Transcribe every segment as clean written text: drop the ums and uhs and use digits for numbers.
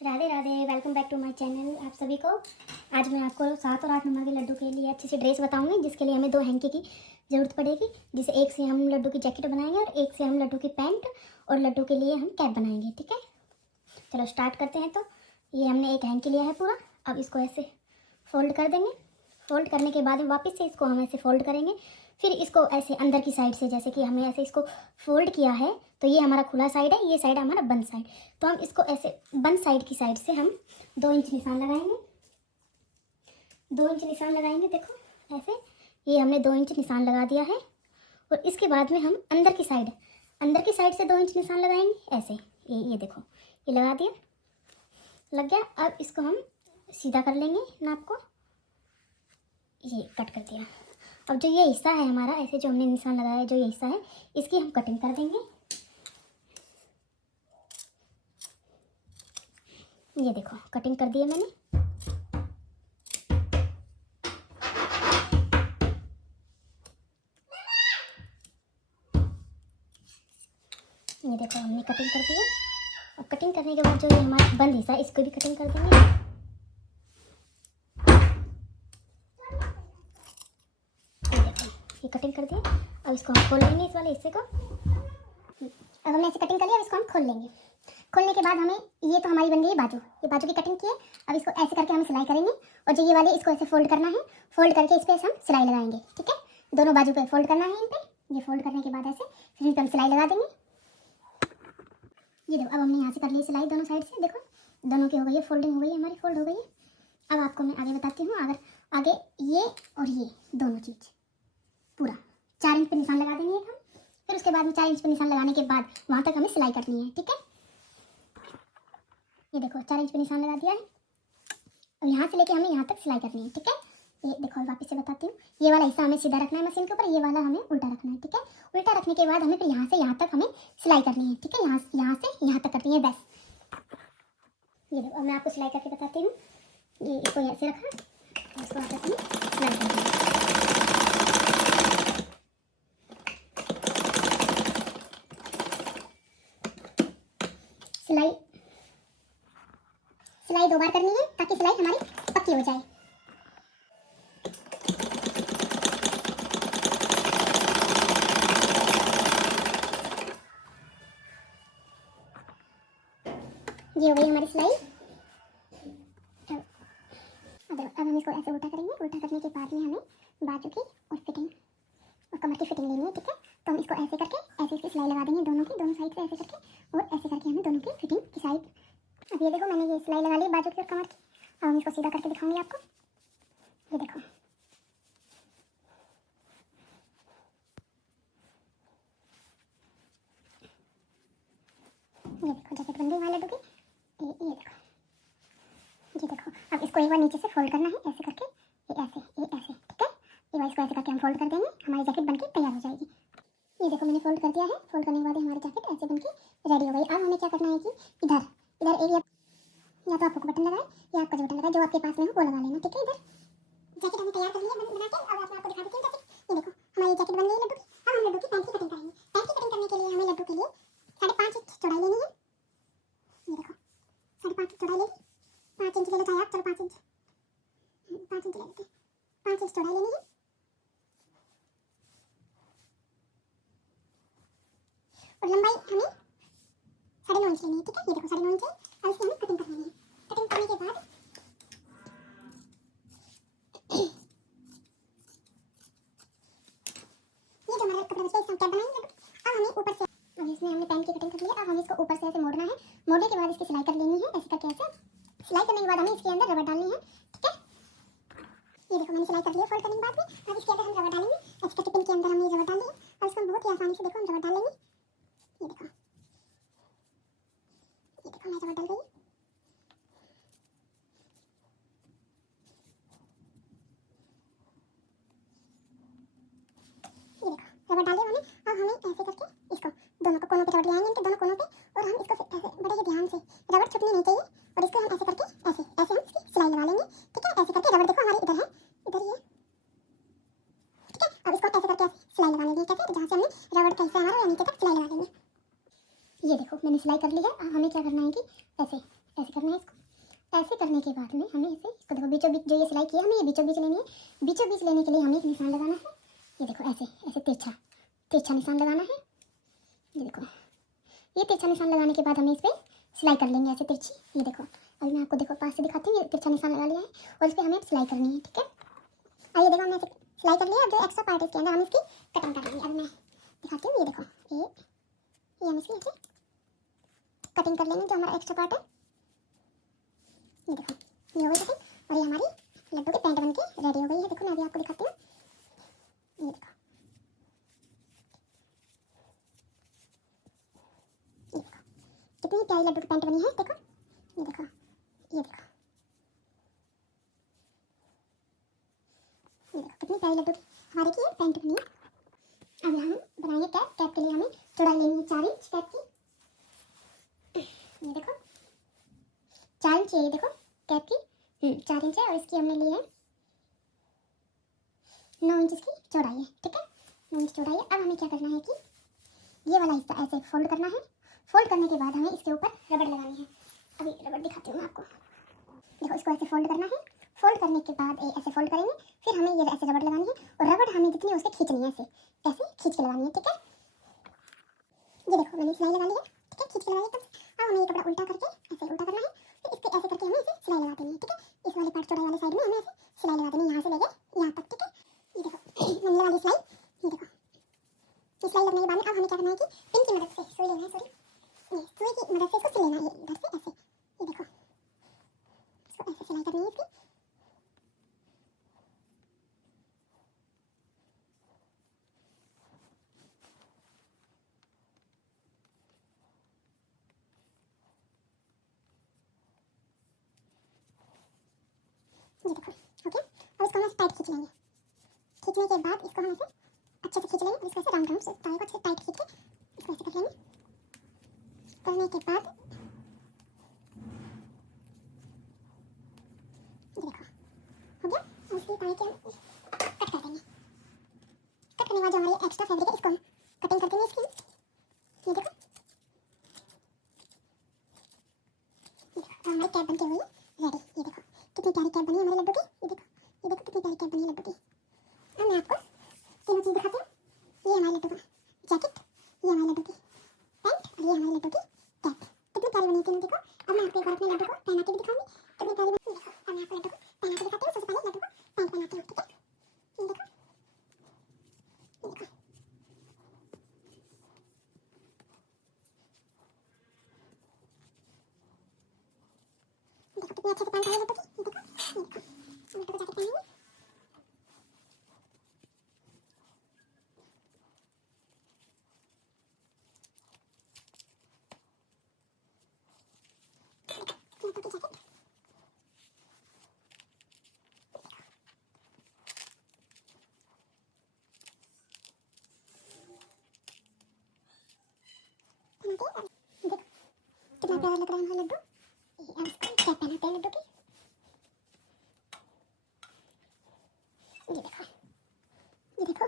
Radhe Radhe, welcome back to my channel. आप सभी को आज मैं आपको 7 और 8 नंबर के लड्डू के लिए अच्छी सी ड्रेस बताऊंगी, जिसके लिए हमें 2 हैंकी की ज़रूरत पड़ेगी। जिसे एक से हम लड्डू की जैकेट बनाएंगे और एक से हम लड्डू की पैंट और लड्डू के लिए हम कैप बनाएंगे। ठीक है, चलो स्टार्ट करते हैं। तो ये हमने एक हैंकी लिया है पूरा। अब इसको ऐसे फोल्ड कर देंगे। फोल्ड करने के बाद वापस से इसको हम ऐसे फोल्ड करेंगे। फिर इसको ऐसे अंदर की साइड से, जैसे कि हमने ऐसे इसको फोल्ड किया है, तो ये हमारा खुला साइड है, ये साइड हमारा बंद साइड। तो हम इसको ऐसे बंद साइड की साइड से हम 2 इंच निशान लगाएंगे। 2 इंच निशान लगाएंगे, देखो ऐसे। ये हमने 2 इंच निशान लगा दिया है। और इसके बाद में हम अंदर की साइड से 2 इंच निशान लगाएंगे ऐसे। ये देखो, ये लगा दिया, लग गया। अब इसको हम सीधा कर लेंगे नाप को। ये कट कर दिया। अब जो ये हिस्सा है हमारा, ऐसे जो हमने निशान लगाया है, जो ये हिस्सा है, इसकी हम कटिंग कर देंगे। ये देखो, कटिंग कर दी है मैंने। ये देखो, हमने कटिंग कर दिया। अब कटिंग करने के बाद जो ये हमारा बंद हिस्सा है, इसको भी कटिंग कर देंगे। ये देखो, ये कटिंग कर दिया। अब इसको हम खोल लेंगे, इस वाले हिस्से को। अब हमने ऐसे कटिंग कर लिया। अब इसको हम खोल लेंगे। खोलने के बाद हमें, ये तो हमारी बन गई बाजू, ये बाजू की कटिंग की है। अब इसको ऐसे करके हम सिलाई करेंगे। और जो ये वाले, इसको ऐसे फोल्ड करना है। फोल्ड करके इस पर हम सिलाई लगाएंगे। ठीक है, दोनों बाजू पे फोल्ड करना है इन पे। ये फोल्ड करने के बाद ऐसे फिर इन पर हम सिलाई लगा देंगे। ये देखो, अब हमने यहाँ से कर ली सिलाई दोनों साइड से। देखो, दोनों की हो गई है, फोल्डिंग हो गई है हमारी, फोल्ड हो गई है। अब आपको मैं आगे बताती हूँ। अगर आगे ये और ये दोनों चीज़ पूरा 4 इंच पे निशान लगा देंगे एक हम। फिर उसके बाद में 4 इंच पे निशान लगाने के बाद वहाँ तक हमें सिलाई करनी है। ठीक है, ये देखो 4 इंच पे निशान लगा दिया है। अब यहाँ से लेके हमें यहाँ तक सिलाई करनी है। ठीक है, ये देखो, वापस से बताती हूँ। ये वाला हिस्सा हमें सीधा रखना है मशीन के ऊपर, ये वाला हमें उल्टा रखना है। ठीक है, उल्टा रखने के बाद हमें फिर यहाँ से यहाँ तक हमें सिलाई करनी है। ठीक है, यहाँ से यहाँ तक करनी है बस। ये देखो, अब मैं आपको सिलाई करके बताती हूँ। ये इसको ऐसे रखा, इसको आपस में सिलाई करनी है। सिलाई 2 बार करनी है, ताकि सिलाई हमारी पक्की हो जाए। ये हो गई हमारी सिलाई। अब हम इसको ऐसे उल्टा करेंगे। उल्टा करने के बाद में हमें बाजू की और फिटिंग और कमर की फिटिंग लेनी है। ठीक है, तो हम इसको ऐसे करके ऐसे इसकी सिलाई लगा देंगे, दोनों साइड से ऐसे करके। और ऐसे करके हमें दोनों की फिटिंग की साइड। अब ये देखो, मैंने ये सिलाई लगा ली बाजू की और कमर की। अब हम इसको सीधा करके दिखाऊंगी आपको। ये देखो, जैकेट बन गई हमारे लड्डू की। ये देखो, ये देखो। अब इसको एक बार नीचे से फोल्ड करना है ऐसे करके। ये ऐसे, ये ऐसे। ठीक है, ये बार इसको ऐसे करके हम फोल्ड कर देंगे, हमारी जैकेट बनके तैयार हो जाएगी। ये देखो, मैंने फोल्ड कर दिया है। फोल्ड करने के बाद हमारी जैकेट ऐसे बनके रेडी हो गई। अब हमें क्या करना है कि इधर एक या तो आपको बटन लगाए या आपका जो बटन लगाए, जो आपके पास में हो वो लगा लेना। ठीक है, इधर जैकेट हमने तैयार कर ली है बना के। अब मैं आपको दिखा देती हूँ जैकेट। ये देखो, हमारी जैकेट बन गई है लड्डू की। अब हम लड्डू की पैंट की कटिंग करेंगे। पैंट की कटिंग करने के लिए हमें लड्डू के लिए 5.5 इंच चौड़ाई लेनी है। ये देखो, 5.5 इंच चौड़ाई लेनी। 5 इंच ले लो चाहे आप, चलो 5 इंच ले लेते हैं। 5 इंच चौड़ाई लेनी है। और लंबाई हमें 9.5 इंच लेनी है। ठीक है, ये देखो 9.5 इंच है। अब इसकी हमें कटिंग कर लेनी है। कटिंग करने के बाद ये जो हमारा कपड़ा बचा है, इससे हम कैप बनाएंगे। अब हमें ऊपर से, अब इसमें हमने पैंट की कटिंग कर ली है। अब हमें इसको ऊपर से ऐसे मोड़ना है। मोड़ने के बाद इसकी सिलाई कर लेनी है ऐसे करके। ऐसे सिलाई करने के बाद हमें इसके अंदर रबड़ डालनी है। ठीक है, ये देखो, मैंने सिलाई कर ली है फोल्ड करने के बाद में। अब इसके अंदर हम रबड़ डालेंगे। ऐसे करके पिन के अंदर हमने रबड़ डाल ली है। और इसको बहुत ही आसानी से, देखो, हम रबड़ डाल लेंगे। ये देखो, मैं रबड़ डाल गई। ये देखो, रबड़ डाल दिया मैंने। अब हमें ऐसे करके इसको दोनों कोनों पे रबड़ लगाएंगे, इनके दोनों कोनों पे। और हम इसको ऐसे बड़े ही ध्यान से, रबड़ छूटनी नहीं चाहिए। और इसको हम ऐसे करके ऐसे ऐसे हम इसकी सिलाई लगा लेंगे। ठीक है, ऐसे करके रबड़ देखो हमारी इधर है, इधर ही है। ठीक है, अब इसको ऐसे करके ऐसे सिलाई लगाने दी। कैसे? जहाँ से हमने रबड़ का हिस्सा हमारा नीचे तक सिलाई लगा देंगे। ये देखो, मैंने सिलाई कर ली है। अब हमें क्या करना है कि ऐसे ऐसे करना है इसको। ऐसे करने के बाद में हमें इसे इसको देखो बीचों बीच जो ये सिलाई किया हमें ये बीचों बीच लेनी है। बीचों बीच लेने के लिए हमें एक निशान लगाना है। ये देखो ऐसे ऐसे तिरछा तिरछा निशान लगाना है। ये देखो ये तिरछा निशान लगाने के बाद हमें इस पर सिलाई कर लेंगे ऐसे तिरछी। ये देखो अभी मैं आपको देखो पास से दिखाती हूँ। ये तिरछा निशान लगा लिया है और इस पर हमें सिलाई करनी है। ठीक है, आइए देखो हमने सिलाई कर लिया। जो एक्स्ट्रा पार्ट है इसके अंदर हम इसकी कटिंग कर लेंगे। अब मैं दिखाती हूँ। ये देखो ये हम इसकी ऐसे कटिंग कर लेंगे जो हमारा एक्स्ट्रा पार्ट है। ये देखो ये हो गई कटिंग और ये हमारी लड्डू की पैंट बन के रेडी हो गई है। देखो मैं अभी आपको दिखाती हूँ। ये देखो ये देखो कितनी प्यारी लड्डू की पैंट बनी है। देखो ये देखो ये देखो ये देखो कितनी प्यारी लड्डू की हमारे की पैंट बनी है। अब हम बनाएंगे कैप। कैप के लिए हमें चौड़ाई लेनी है 4 इंच कैप की। ये देखो 4 इंच है। ये देखो कैप की 4 इंच है और इसकी हमने ली है 9 इंच इसकी चौड़ाई है। ठीक है, 9 इंच चौड़ाई है। अब हमें क्या करना है कि ये वाला हिस्सा ऐसे फोल्ड करना है। फोल्ड करने के बाद हमें इसके ऊपर रबड़ लगानी है। अभी रबड़ दिखाती हूँ मैं आपको। देखो इसको ऐसे फोल्ड करना है। फोल्ड करने के बाद ऐसे फोल्ड करेंगे। फिर हमें ये ऐसे रबड़ लगानी है और रबड़ हमें जितनी है उससे खींचनी है। ऐसे ऐसे खींच के लगानी है। ठीक है, ये देखो मैंने सिलाई लगा ली है। ठीक है, खींच के लगाई है। अब हमें ये कपड़ा उल्टा करके ऐसे उल्टा करना है। फिर इसके ऐसे करके हमें इसे सिलाई लगा देनी है। ठीक है, इस वाले पार्ट चौड़ाई वाले साइड में हमें ऐसे सिलाई लगा देनी है यहाँ से लेके यहाँ तक। ठीक है, ये देखो मैंने लगा दी सिलाई। ये देखो ये सिलाई लगने के बाद में अब हमें क्या करना है कि पिन की मदद से सुई लेना है। ये सुई की मदद से इसको सिल लेना है। ये इधर से ऐसे ये देखो इसको ऐसे सिलाई करनी है इसकी। ये देखो ओके, अब इसको हम ऐसे टाइट खींच लेंगे। खींचने के बाद इसको हम ऐसे अच्छे से खींच लेंगे। इसको ऐसे राउंड राउंड से ताए को अच्छे टाइट खींच के इसको ऐसे कर लेंगे। करने के बाद ये देखो हो गया। अब इसकी ताए के हम कट कर देंगे। कट करने के बाद जो हमारी एक्स्ट्रा फैब्रिक है इसको हम कटिंग कर देंगे इसकी। ये देखो हमारी कैप बन के हुई है रेडी। ये देखो कितनी प्यारी कैप बनी है हमारे लड्डू की। ये देखो कितनी प्यारी कैप बनी है लड्डू की। अब मैं आपको तीनों चीज़ दिखाती हूँ। ये हमारे लड्डू का जैकेट, ये हमारे लड्डू की पैंट और ये हमारे लड्डू की कैप। कितनी प्यारी बनी है तीनों। देखो अब मैं आपको एक बार अपने लड्डू को पहना के भी दिखाऊंगी कितनी प्यारी बनी। देखो अब मैं आपको लड्डू को पहना के दिखाती हूँ। सबसे पहले लड्डू को पैंट पहनाती हूँ। ठीक है, ये देखो ये देखो देखो कितनी अच्छे से पैंट है लड्डू की। ये देखो ये देखो लड्डू को जैकेट पहनेंगे। लड्डू की जैकेट देखो कितना प्यारा लग रहा है हमारा लड्डू। अब इसको कैप पहनाते हैं लड्डू की। ये देखो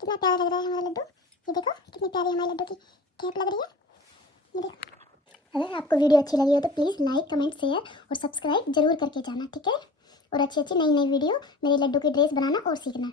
कितना प्यारा लग रहा है हमारा लड्डू। ये देखो कितनी प्यारी हमारे लड्डू की कैप लग रही है। ये देखो अगर आपको वीडियो अच्छी लगी हो तो प्लीज़ लाइक कमेंट शेयर और सब्सक्राइब जरूर करके जाना। ठीक है, और अच्छी अच्छी नई नई वीडियो मेरे लड्डू की ड्रेस बनाना और सीखना।